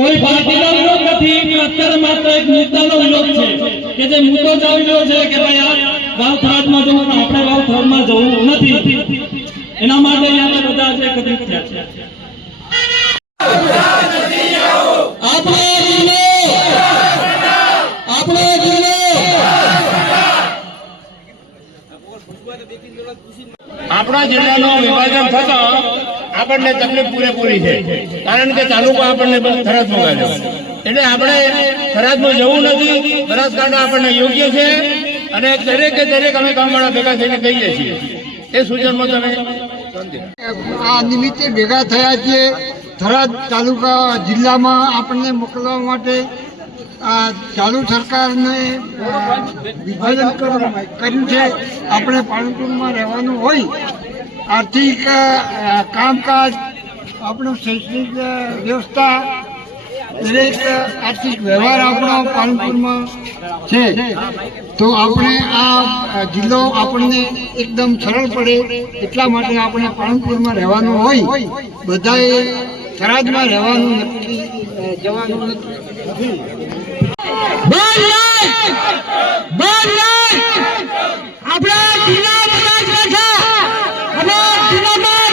કોઈ પાર્ટીનો વિરોધ નથી પણ અત્યારે માત્ર એક મુદ્દાનો વિરોધ છે કે જે મુદ્દો ચાલી રહ્યો છે કે ભાઈ આ વાવ જવું પણ આપણે વાવ જવું નથી. એના માટે આપણે બધા આજે એકત્રિત થયા છે આપણા જિલ્લાનું વિભાજન થતા આપણને તકલીફ પૂરેપૂરી છે. કારણ કે તાલુકો આપણને થરાદ મોકલ્યો એટલે આપણે થરાદમાં જવું નથી. બનાસકાંઠા આપણને યોગ્ય છે અને દરેકે દરેક અમે કામવાળા ભેગા થઈને કહીએ છીએ. એ સૂચનમાં તમે આ નિમિત્તે ભેગા થયા છીએ થરાદ તાલુકા જિલ્લામાં આપણને મોકલવા માટે આ ચાલુ સરકારને વિભાજન કર- કર્યું છે. આપણે પાલનપુરમાં રહેવાનું હોય આર્થિક કામકાજ, આપણું શૈક્ષણિક વ્યવસ્થા, દરેક આર્થિક વ્યવહાર આપણો પાલનપુરમાં છે. તો આપણે આ જિલ્લો આપણને એકદમ સરળ પડે એટલા માટે આપણે પાલનપુરમાં રહેવાનું હોય. બધાએ થરાદમાં રહેવાનું નક્કી જવાનું નથી આપણા જિલ્લા બનાસકાંઠા અને જિલ્લામાં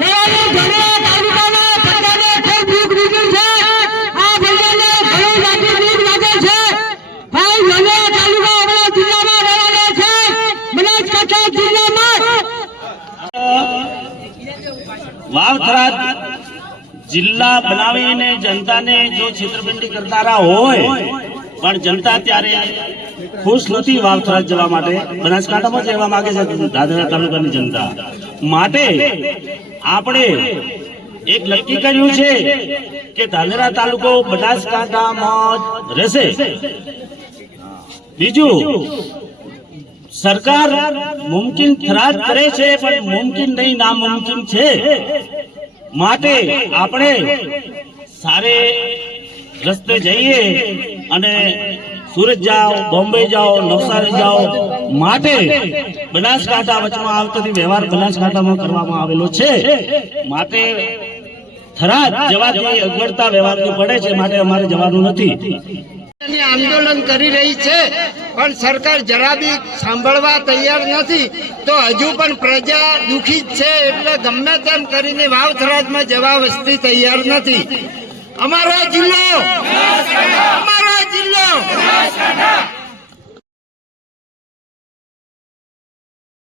રહેવાનું ધોરણ તાલુકાના બધાને ખૂબ દુઃખ લીધું છે આ બધાને ઘણું લાગી દુઃખ લાગે છે ભાઈ ધોરણ તાલુકા આપણા જિલ્લામાં રહેવાનો છે બનાસકાંઠા જિલ્લા બનાવીને જનતાને જો છેતરપિંડી કરનારા હોય, પણ જનતા ત્યારે ખુશ નથી વાવથરા જવા માટે. બનાસકાંઠામાં જવા માંગે છે દાદરા તાલુકાની જનતા. માટે આપણે એક નક્કી કર્યું છે કે ધાનેરા તાલુકો બનાસકાંઠામાં રહેશે. બીજું સરકાર મુમકિન થરાદ કરે છે, પણ મુમકિન નહીં નામુમકિન છે. માટે આપણે સારે રસ્તે જઈએ અને સુરત જાઓ, બોમ્બે જાઓ, નવસારી જાઓ, માટે બનાસકાંઠા વચમાં આવતો વ્યવહાર બનાસકાંઠામાં કરવામાં આવેલો છે. માટે થરાદ જવાથી અગવડતા વ્યવહારની પડે છે, માટે અમારે જવાનું નથી. આંદોલન કરી રહી છે. પણ સરકાર જરા બી સાંભળવા તૈયાર નથી, તો હજુ પણ પ્રજા દુખી જ છે એટલે ગમે તેમ કરીને વાવ થરાદમાં જવા વસ્તી તૈયાર નથી. અમારો જિલ્લો! અમારો જિલ્લો!